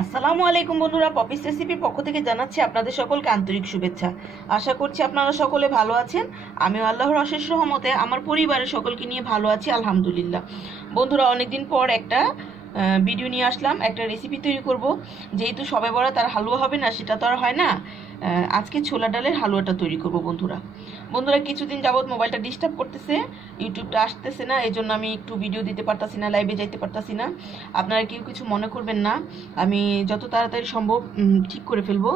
আসসালামু আলাইকুম বন্ধুরা, পপিস রেসিপির পক্ষ থেকে জানাচ্ছি আপনাদের সকলকে আন্তরিক শুভেচ্ছা। আশা করছি আপনারা সকলে ভালো আছেন। আমি আল্লাহর অশেষ রহমতে আমার পরিবারের সকলকে নিয়ে ভালো আছি, আলহামদুলিল্লাহ। বন্ধুরা, অনেকদিন পর একটা ভিডিও নিয়ে আসলাম, একটা রেসিপি তৈরি করব। যেহেতু সবাই বড় তার হালুয়া হবে না, সেটা তো আর হয় না। আজকে ছোলা ডালের হালুয়াটা তৈরি করব বন্ধুরা। বন্ধুরা, কিছুদিন যাবৎ মোবাইলটা ডিস্টার্ব করতেছে ইউটিউবটা আসতেছে না এই জন্য আমি একটু ভিডিও দিতে পারতাছি না লাইভে যাইতে পারতাছি না। আপনারা কেউ কিছু মনে করবেন না, আমি যত তাড়াতাড়ি সম্ভব ঠিক করে ফেলব।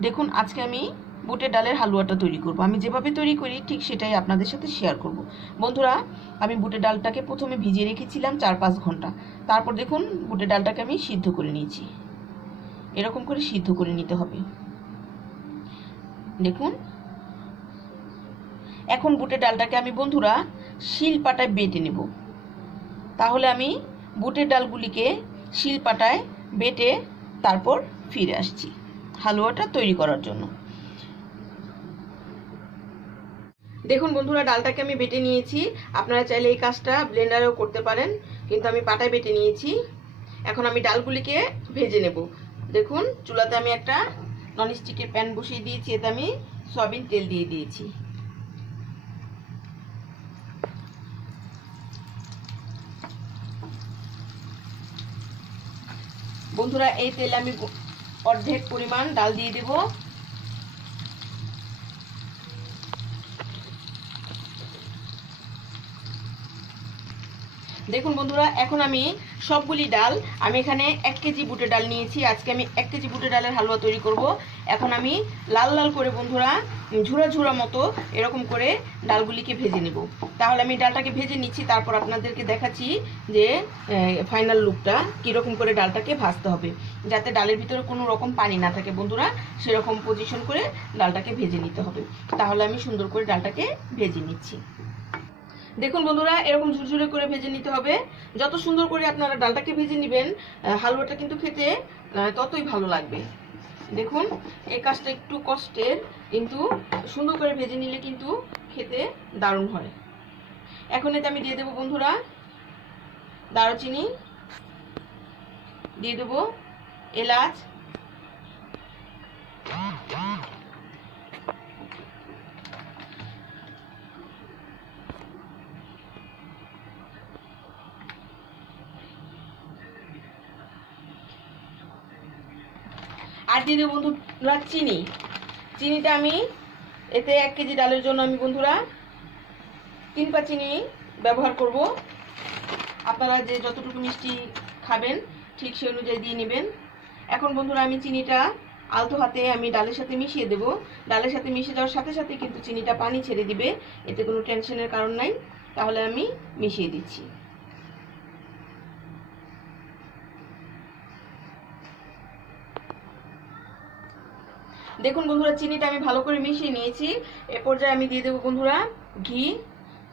দেখুন, আজকে আমি বুটের ডালের হালুয়াটা তৈরি করব। আমি যেভাবে তৈরি করি, ঠিক সেটাই আপনাদের সাথে শেয়ার করব। বন্ধুরা, আমি বুটের ডালটাকে প্রথমে ভিজিয়ে রেখেছিলাম চার পাঁচ ঘণ্টা। তারপর দেখুন, বুটের ডালটাকে আমি সিদ্ধ করে নিয়েছি। এরকম করে সিদ্ধ করে নিতে হবে। দেখুন। এখন বুটের ডালটাকে আমি বন্ধুরা শিলপাটায় বেটে নেব। তাহলে আমি বুটের ডালগুলিকে শিলপাটায় বেটে তারপর ফিরে আসছি হালুয়াটা তৈরি করার জন্য। দেখুন বন্ধুরা, ডালটাকে আমি বেটে নিয়েছি। আপনারা চাইলে এই কাজটা ব্লেন্ডারেও করতে পারেন, কিন্তু আমি পাটায় বেটে নিয়েছি। এখন আমি ডালগুলিকে ভেজে নেব। দেখুন, চুলাতে আমি একটা ননস্টিকের প্যান বসিয়ে দিয়েছি, এতে আমি সয়াবিন তেল দিয়ে দিয়েছি। বন্ধুরা, এই তেলে আমি অর্ধেক পরিমাণ ডাল দিয়ে দেব। দেখুন বন্ধুরা, এখন আমি সবগুলি ডাল, আমি এখানে এক কেজি বুটে ডাল নিয়েছি, আজকে আমি এক কেজি বুটের ডালের হালুয়া তৈরি করব। এখন আমি লাল লাল করে বন্ধুরা, ঝুরা ঝুরা মতো এরকম করে ডালগুলিকে ভেজে নেব। তাহলে আমি ডালটাকে ভেজে নিচ্ছি, তারপর আপনাদেরকে দেখাচ্ছি যে ফাইনাল লুকটা কীরকম করে ডালটাকে ভাজতে হবে, যাতে ডালের ভিতরে কোনো রকম পানি না থাকে বন্ধুরা, সেরকম পজিশন করে ডালটাকে ভেজে নিতে হবে। তাহলে আমি সুন্দর করে ডালটাকে ভেজে নিচ্ছি। দেখুন বন্ধুরা, এরকম ঝুরঝুরে করে ভেজে নিতে হবে। যত সুন্দর করে আপনারা ডালটাকে ভেজে নেবেন হালুয়াটা কিন্তু খেতে ততই ভালো লাগবে। দেখুন, এই কাজটা একটু কষ্টের, কিন্তু সুন্দর করে ভেজে নিলে কিন্তু খেতে দারুণ হয়। এখন এতে আমি দিয়ে দেবো বন্ধুরা দারুচিনি, দিয়ে দেবো এলাচ আর দিয়ে দেবো বন্ধুরা চিনি। চিনিটা আমি এতে এক কেজি ডালের জন্য আমি বন্ধুরা তিন পা চিনি ব্যবহার করব। আপনারা যে যতটুকু মিষ্টি খাবেন, ঠিক সেই অনুযায়ী দিয়ে নেবেন। এখন বন্ধুরা আমি চিনিটা আলতো হাতে আমি ডালের সাথে মিশিয়ে দেব। ডালের সাথে মিশে যাওয়ার সাথে সাথে কিন্তু চিনিটা পানি ছেড়ে দিবে। এতে কোনো টেনশনের কারণ নাই। তাহলে আমি মিশিয়ে দিচ্ছি। দেখুন বন্ধুরা, চিনিটা আমি ভালো করে মিশিয়ে নিয়েছি। এ পর্যায়ে আমি দিয়ে দেবো বন্ধুরা ঘি।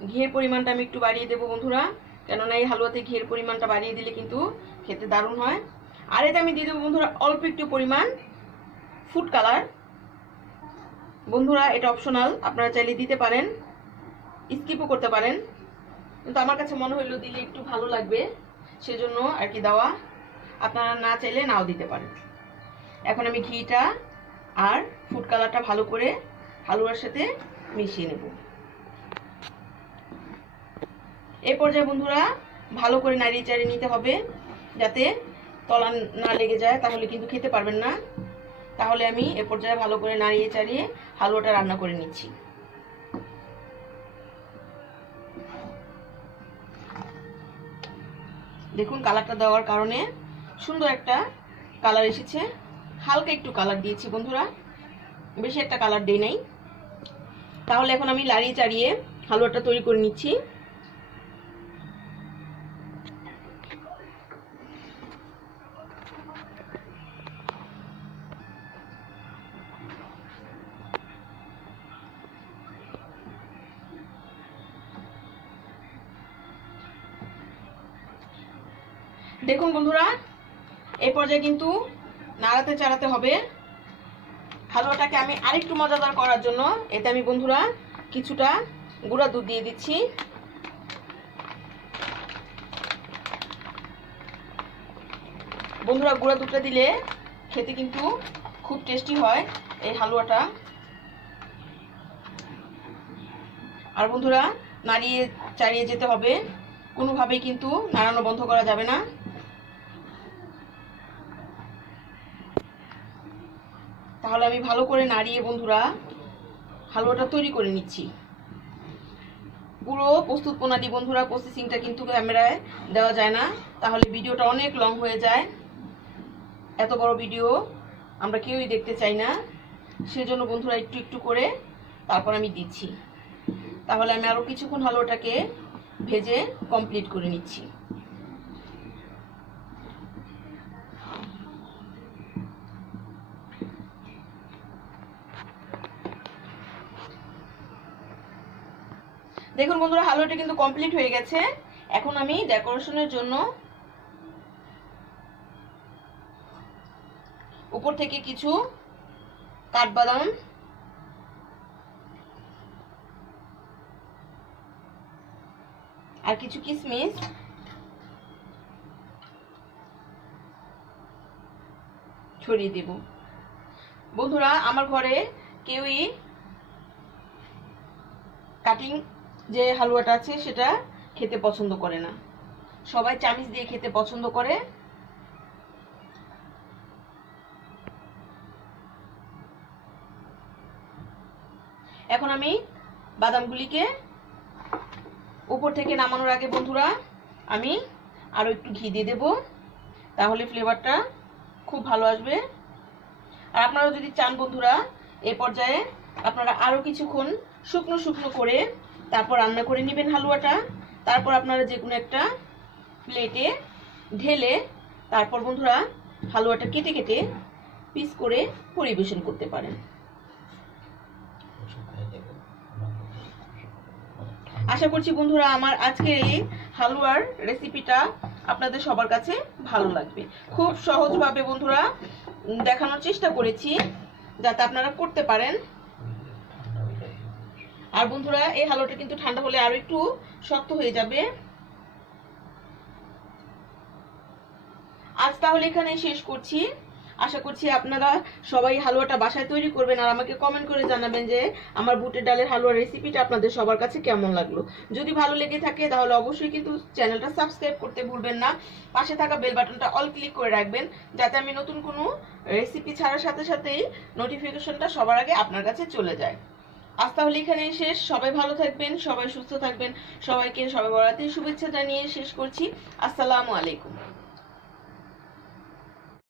ঘিয়ের পরিমাণটা আমি একটু বাড়িয়ে দেবো বন্ধুরা, কেননা এই হালুয়াতে ঘিয়ের পরিমাণটা বাড়িয়ে দিলে কিন্তু খেতে দারুণ হয়। আর এতে আমি দিয়ে দেবো বন্ধুরা অল্প একটু পরিমাণ ফুড কালার বন্ধুরা, এটা অপশনাল আপনারা চাইলে দিতে পারেন স্কিপও করতে পারেন। কিন্তু আমার কাছে মনে হইল দিলে একটু ভালো লাগবে, সেজন্য আর কি দেওয়া। আপনারা না চাইলে নাও দিতে পারেন। এখন আমি ঘিটা আর ফুড কালারটা ভালো করে হালুয়ার সাথে মিশিয়ে নেব। এই পর্যায়ে বন্ধুরা, ভালো করে নাড়িয়ে চাড়িয়ে নিতে হবে যাতে তলা না লেগে যায়, তাহলে কিন্তু খেতে পারবেন না। তাহলে আমি এ পর্যায়ে ভালো করে নাড়িয়ে চাড়িয়ে হালুয়াটা রান্না করে নিচ্ছি। দেখুন, কালারটা দেওয়ার কারণে সুন্দর একটা কালার এসেছে। হালকা একটু কালার দিয়েছি বন্ধুরা। বেশি একটা কালার দেই নাই। তাহলে এখন আমি লাড়িয়ে চাড়িয়ে হালুয়াটা তৈরি করে নিচ্ছি। দেখুন বন্ধুরা এই পর্যায়ে কিন্তু নাড়াতে চাড়াতে হবে। হালুয়াটাকে আমি আরেকটু মজাদার করার জন্য। এতে আমি বন্ধুরা কিছুটা গুঁড়া দুধ দিয়ে দিচ্ছি। বন্ধুরা, গুঁড়া দুধটা দিলে খেতে কিন্তু খুব টেস্টি হয় এই হালুয়াটা। আর বন্ধুরা, নাড়িয়ে চাড়িয়ে যেতে হবে। কোনোভাবেই কিন্তু নাড়ানো বন্ধ করা যাবে না। তাহলে আমি ভালো করে নাড়িয়ে বন্ধুরা, হালুয়াটা তৈরি করে নিচ্ছি। পুরো প্রস্তুত প্রণালী বন্ধুরা প্রসেসিংটা কিন্তু ক্যামেরায় দেওয়া যায় না। তাহলে ভিডিওটা অনেক লং হয়ে যায়। এত বড় ভিডিও আমরা কেউই দেখতে চাই না। সেজন্য বন্ধুরা একটু একটু করে তারপর আমি দিচ্ছি। তাহলে আমি আরও কিছুক্ষণ হালুয়াটাকে ভেজে কমপ্লিট করে নিচ্ছি। দেখুন বন্ধুরা, হালুয়াটা কিন্তু কমপ্লিট হয়ে গেছে। এখন আমি ডেকোরেশনের জন্য উপর থেকে কিছু কাঠবাদাম আর কিছু কিশমিশ ছড়িয়ে দেব। বন্ধুরা, আমার ঘরে কেউই কাটিং যে হালুয়াটা আছে সেটা খেতে পছন্দ করে না। সবাই চামিচ দিয়ে খেতে পছন্দ করে। এখন আমি বাদামগুলিকে উপর থেকে নামানোর আগে বন্ধুরা আমি আরও একটু ঘি দিয়ে দেবো। তাহলে ফ্লেভারটা খুব ভালো আসবে। আর আপনারা যদি চান বন্ধুরা, এ পর্যায়ে আপনারা আরও কিছুক্ষণ শুকনো শুকনো করে তারপর রান্না করে নেবেন হালুয়াটা। তারপর আপনারা যে কোনো একটা প্লেটে ঢেলে তারপর বন্ধুরা হালুয়াটা কেটে কেটে পিস করে পরিবেশন করতে পারেন। আশা করছি বন্ধুরা আমার আজকের এই হালুয়ার রেসিপিটা আপনাদের সবার কাছে ভালো লাগবে। খুব সহজভাবে বন্ধুরা দেখানোর চেষ্টা করেছি, যাতে আপনারা করতে পারেন। আর বন্ধুরা, এই হালুয়াটা কিন্তু ঠান্ডা হলে আরও একটু শক্ত হয়ে যাবে। আজ তাহলে এখানে শেষ করছি। আশা করছি আপনারা সবাই হালুয়াটা বাসায় তৈরি করবেন আর আমাকে কমেন্ট করে জানাবেন যে আমার বুটের ডালের হালুয়ার রেসিপিটা আপনাদের সবার কাছে কেমন লাগল। যদি ভালো লেগে থাকে তাহলে অবশ্যই কিন্তু চ্যানেলটা সাবস্ক্রাইব করতে ভুলবেন না। পাশে থাকা বেল বাটনটা অল ক্লিক করে রাখবেন যাতে আমি নতুন কোনো রেসিপি ছাড়ার সাথে সাথেই নোটিফিকেশনটা সবার আগে আপনার কাছে চলে যায়। আজ তাহলে এখানেই শেষ। সবাই ভালো থাকবেন, সবাই সুস্থ থাকবেন। সবাইকে সবাই বরাতে শুভেচ্ছা জানিয়ে শেষ করছি। আসসালামু আলাইকুম।